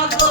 Chicago.